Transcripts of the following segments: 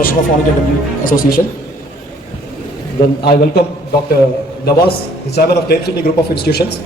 Treasurer of All India Dental Association. Then I welcome Dr. Nawaz, the chairman of Tale Group of Institutions.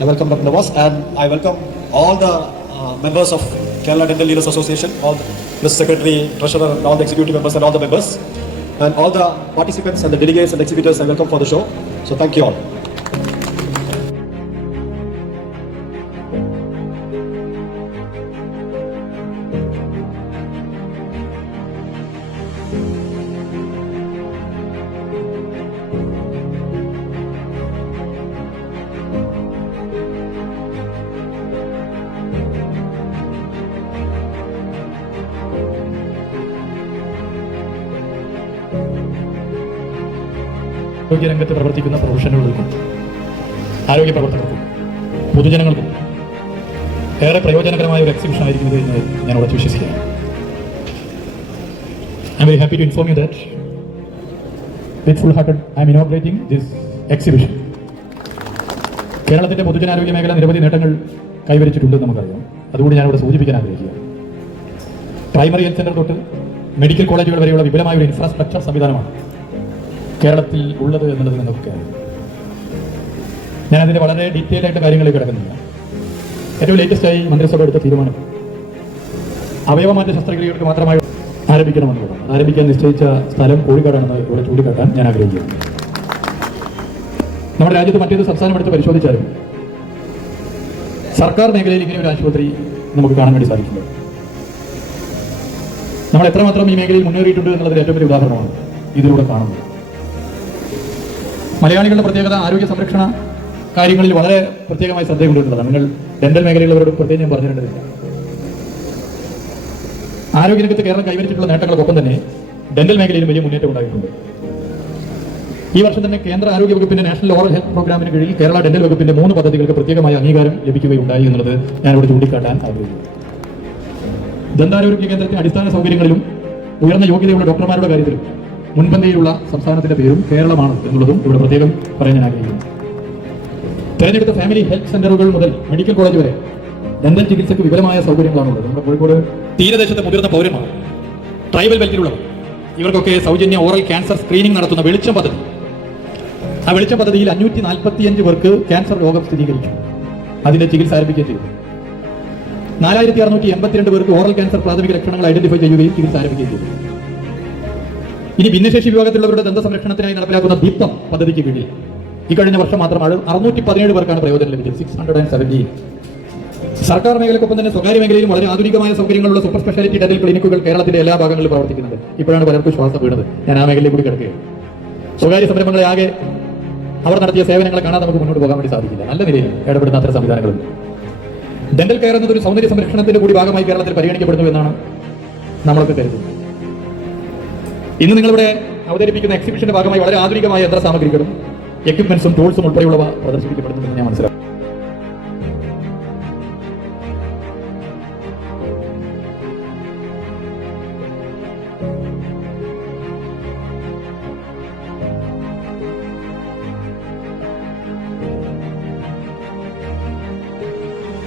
I welcome Dr. Nawaz, and I welcome all the members of Kerala Dental Leaders Association, all the secretary, treasurer, and all the executive members and all the members, and all the participants and the delegates and exhibitors I welcome for the show. So thank you all. ആരോഗ്യരംഗത്ത് പ്രവർത്തിക്കുന്ന പ്രൊഫഷണലുകൾക്കും ആരോഗ്യ പ്രവർത്തകർക്കും പൊതുജനങ്ങൾക്കും ഏറെ പ്രയോജനകരമായ ഒരു എക്സിബിഷൻ ആയിരിക്കും ഇത് എന്ന് ഞാൻ ഉറച്ചു വിശ്വസിക്കുകയാണ്. I'm very happy to inform you that with full hearted I'm inaugurating this exhibition. കേരളത്തിൻ്റെ പൊതുജനാരോഗ്യ മേഖല നിരവധി നേട്ടങ്ങൾ കൈവരിച്ചിട്ടുണ്ടെന്ന് നമുക്കറിയാം. അതുകൂടി ഞാനിവിടെ സൂചിപ്പിക്കാൻ ആഗ്രഹിക്കുക. പ്രൈമറി ഹെൽത്ത് സെൻ്റർ തൊട്ട് മെഡിക്കൽ കോളേജുകൾ വരെയുള്ള വിപുലമായ ഒരു ഇൻഫ്രാസ്ട്രക്ചർ സംവിധാനമാണ് കേരളത്തിൽ ഉള്ളത് എന്നുള്ളത് നമുക്ക് അറിയാം. ഞാനതിൻ്റെ വളരെ ഡീറ്റെയിൽ ആയിട്ട് കാര്യങ്ങളിലേക്ക് കിടക്കുന്നില്ല. ഏറ്റവും ലേറ്റസ്റ്റായി മന്ത്രിസഭ എടുത്ത തീരുമാനം അവയവമാറ്റ ശസ്ത്രക്രിയകൾക്ക് മാത്രമായി ആരംഭിക്കണമെന്നുള്ളതാണ്. ആരംഭിക്കാൻ നിശ്ചയിച്ച സ്ഥലം കോഴിക്കോടാണെന്ന് ഇവിടെ ചൂണ്ടിക്കാട്ടാൻ ഞാൻ ആഗ്രഹിക്കുന്നു. നമ്മുടെ രാജ്യത്ത് മറ്റേത് സംസ്ഥാനം എടുത്ത് പരിശോധിച്ചാലും സർക്കാർ മേഖലയിൽ ഇങ്ങനെ ഒരു ആശുപത്രി നമുക്ക് കാണാൻ വേണ്ടി സാധിക്കില്ല. നമ്മൾ എത്രമാത്രം ഈ മേഖലയിൽ മുന്നേറിയിട്ടുണ്ട് എന്നുള്ളതിന് ഏറ്റവും വലിയ ഉദാഹരണമാണ് ഇതിലൂടെ കാണുന്നത്. മലയാളികളുടെ പ്രത്യേകത ആരോഗ്യ സംരക്ഷണ കാര്യങ്ങളിൽ വളരെ പ്രത്യേകമായി ശ്രദ്ധ കൊണ്ടുവരുന്നതാണ്. നിങ്ങൾ ഡെന്റൽ മേഖലയിലുള്ളവരോട് പ്രത്യേകം ഞാൻ പറഞ്ഞിട്ടുണ്ടില്ല. ആരോഗ്യരംഗത്ത് കേരളം കൈവരിച്ചിട്ടുള്ള നേട്ടങ്ങൾക്കൊപ്പം തന്നെ ഡെന്റൽ മേഖലയിലും വലിയ മുന്നേറ്റം ഉണ്ടായിട്ടുണ്ട്. ഈ വർഷം തന്നെ കേന്ദ്ര ആരോഗ്യ വകുപ്പിന്റെ നാഷണൽ ഓറൽ ഹെൽത്ത് പ്രോഗ്രാമിന് കീഴിൽ കേരള ഡെന്റൽ വകുപ്പിന്റെ 3 പദ്ധതികൾക്ക് പ്രത്യേകമായ അംഗീകാരം ലഭിക്കുകയുണ്ടായി എന്നുള്ളത് ഞാനിവിടെ ചൂണ്ടിക്കാട്ടാൻ ആഗ്രഹിക്കുന്നു. ദന്താരോഗ്യ കേന്ദ്രത്തിന്റെ അടിസ്ഥാന സൗകര്യങ്ങളിലും ഉയർന്ന യോഗ്യതയുള്ള ഡോക്ടർമാരുടെ കാര്യത്തിലും മുൻപന്തിയിലുള്ള സംസ്ഥാനത്തിന്റെ പേരും കേരളമാണ് എന്നുള്ളതും ഇവിടെ പ്രത്യേകം പറയാൻ ഞാൻ ആഗ്രഹിക്കുന്നു. തെരഞ്ഞെടുത്ത ഫാമിലി ഹെൽത്ത് സെന്ററുകൾ മുതൽ മെഡിക്കൽ കോളേജ് വരെ ഡെന്റൽ ചികിത്സയ്ക്ക് വിപുലമായ സൗകര്യങ്ങളാണുള്ളത്. നമ്മുടെ കോഴിക്കോട് തീരദേശത്തെ മുതിർന്ന പൗരന്മാർ, ട്രൈബൽ ബെൽറ്റിലുള്ളവർ, ഇവർക്കൊക്കെ സൗജന്യ ഓറൽ ക്യാൻസർ സ്ക്രീനിംഗ് നടത്തുന്ന വെളിച്ചം പദ്ധതി. ആ വെളിച്ചം പദ്ധതിയിൽ 545 പേർക്ക് ക്യാൻസർ രോഗം സ്ഥിരീകരിച്ചു. അതിന്റെ ചികിത്സ ആരംഭിക്കുകയും ചെയ്തു. 4682 പേർക്ക് ഓറൽ ക്യാൻസർ പ്രാഥമിക ലക്ഷണങ്ങൾ ഐഡന്റിഫൈ ചെയ്യുകയും ചികിത്സ ആരംഭിക്കുകയും ചെയ്തു. ഇനി ഭിന്നശേഷി വിഭാഗത്തിലുള്ളവരുടെ ദന്ത സംരക്ഷണത്തിനായി നടപ്പിലാക്കുന്ന ദീപ്തം പദ്ധതിക്ക് കീഴിൽ ഇക്കഴിഞ്ഞ വർഷം മാത്രം 617 പേർക്കാണ് പ്രയോജനം ലഭിച്ചത്. 617. സർക്കാർ മേഖലയ്ക്കൊപ്പം തന്നെ സ്വകാര്യ മേഖലയിലും വളരെ ആധുനികമായ സൗകര്യങ്ങളുള്ള സൂപ്പർ സ്പെഷ്യാലിറ്റി ഡെന്റൽ ക്ലിനിക്കുകൾ കേരളത്തിന്റെ എല്ലാ ഭാഗങ്ങളിലും പ്രവർത്തിക്കുന്നുണ്ട്. ഇപ്പോഴാണ് പലർക്കും ശ്വാസം വീണത്. ഞാൻ ആ മേഖലയിൽ കൂടി കിടക്കുകയാണ്. സ്വകാര്യ സംരംഭങ്ങളെ ആകെ അവർ നടത്തിയ സേവനങ്ങളെ കാണാൻ നമുക്ക് മുന്നോട്ട് പോകാൻ വേണ്ടി സാധിക്കില്ല. നല്ല നിലയിൽ ഇടപെടുന്ന അത്തരം സംവിധാനങ്ങളുണ്ട്. ഡെന്റൽ കെയർ എന്നതൊരു സൗന്ദര്യ സംരക്ഷണത്തിന്റെ കൂടി ഭാഗമായി കേരളത്തിൽ പരിഗണിക്കപ്പെടുന്നു എന്നാണ് നമ്മളൊക്കെ കരുതുന്നത്. ഇന്ന് നിങ്ങളിവിടെ അവതരിപ്പിക്കുന്ന എക്സിബിഷന്റെ ഭാഗമായി വളരെ ആധുനികമായ യന്ത്ര സാമഗ്രികളും എക്യുപ്മെന്റ്സും ടൂൾസും ഉൾപ്പെടെയുള്ളവ പ്രദർശിപ്പിക്കപ്പെടുന്നുണ്ടെന്ന് ഞാൻ മനസ്സിലാക്കി.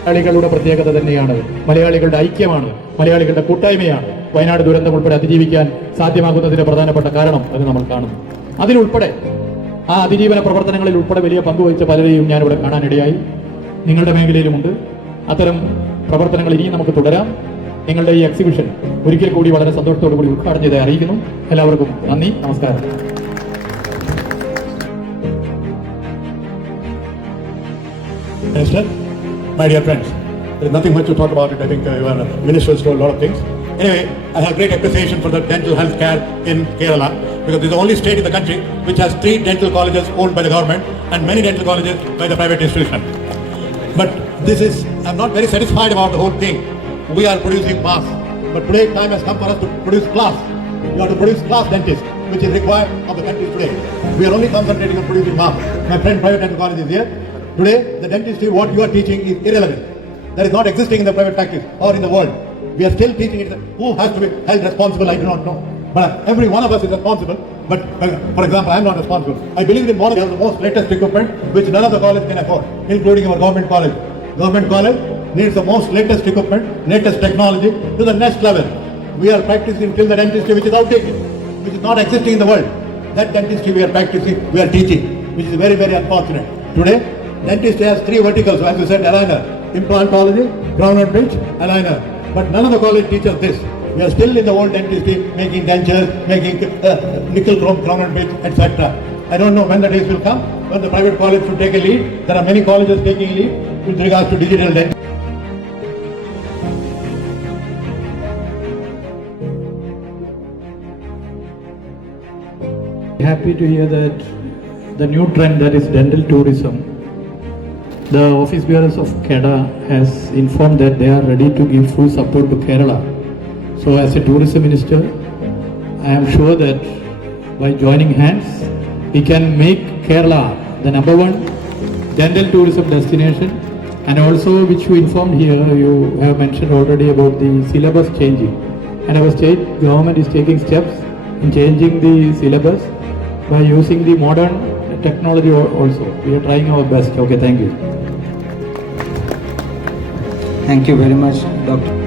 മലയാളികളുടെ പ്രത്യേകത തന്നെയാണ്. മലയാളികളുടെ ഐക്യമാണ്, മലയാളികളുടെ കൂട്ടായ്മയാണ് വയനാട് ദുരന്തം ഉൾപ്പെടെ അതിജീവിക്കാൻ സാധ്യമാകുന്നതിന്റെ പ്രധാനപ്പെട്ട കാരണം അത് നമ്മൾ കാണുന്നു. അതിലുൾപ്പെടെ ആ അതിജീവന പ്രവർത്തനങ്ങളിൽ ഉൾപ്പെടെ വലിയ പങ്കുവഹിച്ച പലരെയും ഞാനിവിടെ കാണാനിടയായി. നിങ്ങളുടെ മേഖലയിലുമുണ്ട്. അത്തരം പ്രവർത്തനങ്ങൾ ഇനിയും നമുക്ക് തുടരാം. നിങ്ങളുടെ ഈ എക്സിബിഷൻ ഒരിക്കൽ കൂടി വളരെ സന്തോഷത്തോടു കൂടി ഉദ്ഘാടനം ചെയ്ത് അറിയിക്കുന്നു. എല്ലാവർക്കും നന്ദി, നമസ്കാരം. My dear friends, there is nothing much to talk about it. I think your ministers told a lot of things. Anyway, I have great appreciation for the dental health care in Kerala because it's the only state in the country which has 3 dental colleges owned by the government and many dental colleges by the private institution. But I'm not very satisfied about the whole thing. We are producing mass, but today time has come for us to produce class. We have to produce class dentists, which is required of the country today. We are only concentrating on producing mass. My friend private dental college is here. Today, the dentistry, what you are teaching is irrelevant. That is not existing in the private practice or in the world. We are still teaching it. Who has to be held responsible, I do not know. But every one of us is responsible. But for example, I am not responsible. I believe in one of the most latest equipment which none of the colleges can afford, including our government college. Government college needs the most latest equipment, latest technology to the next level. We are practicing till the dentistry which is outdated, which is not existing in the world. That dentistry we are practicing, we are teaching, which is very, very unfortunate. Today, dentistry has 3 verticals, as you said, aligner, implantology, crown and bridge, aligner. But none of the college teaches this. We are still in the old dentistry, making dentures, making nickel chrome, crown and bridge, etc. I don't know when the days will come when the private college should take a lead. There are many colleges taking lead with regards to digital dentistry. Happy to hear that the new trend, that is dental tourism, the office bearers of KEDA has informed that they are ready to give full support to Kerala. So as a tourism minister, I am sure that by joining hands, we can make Kerala the number one dental tourism destination. And also, which you informed here, you have mentioned already about the syllabus changing. And our state government is taking steps in changing the syllabus by using the modern technology also. We are trying our best. Okay, thank you. Thank you very much, Dr.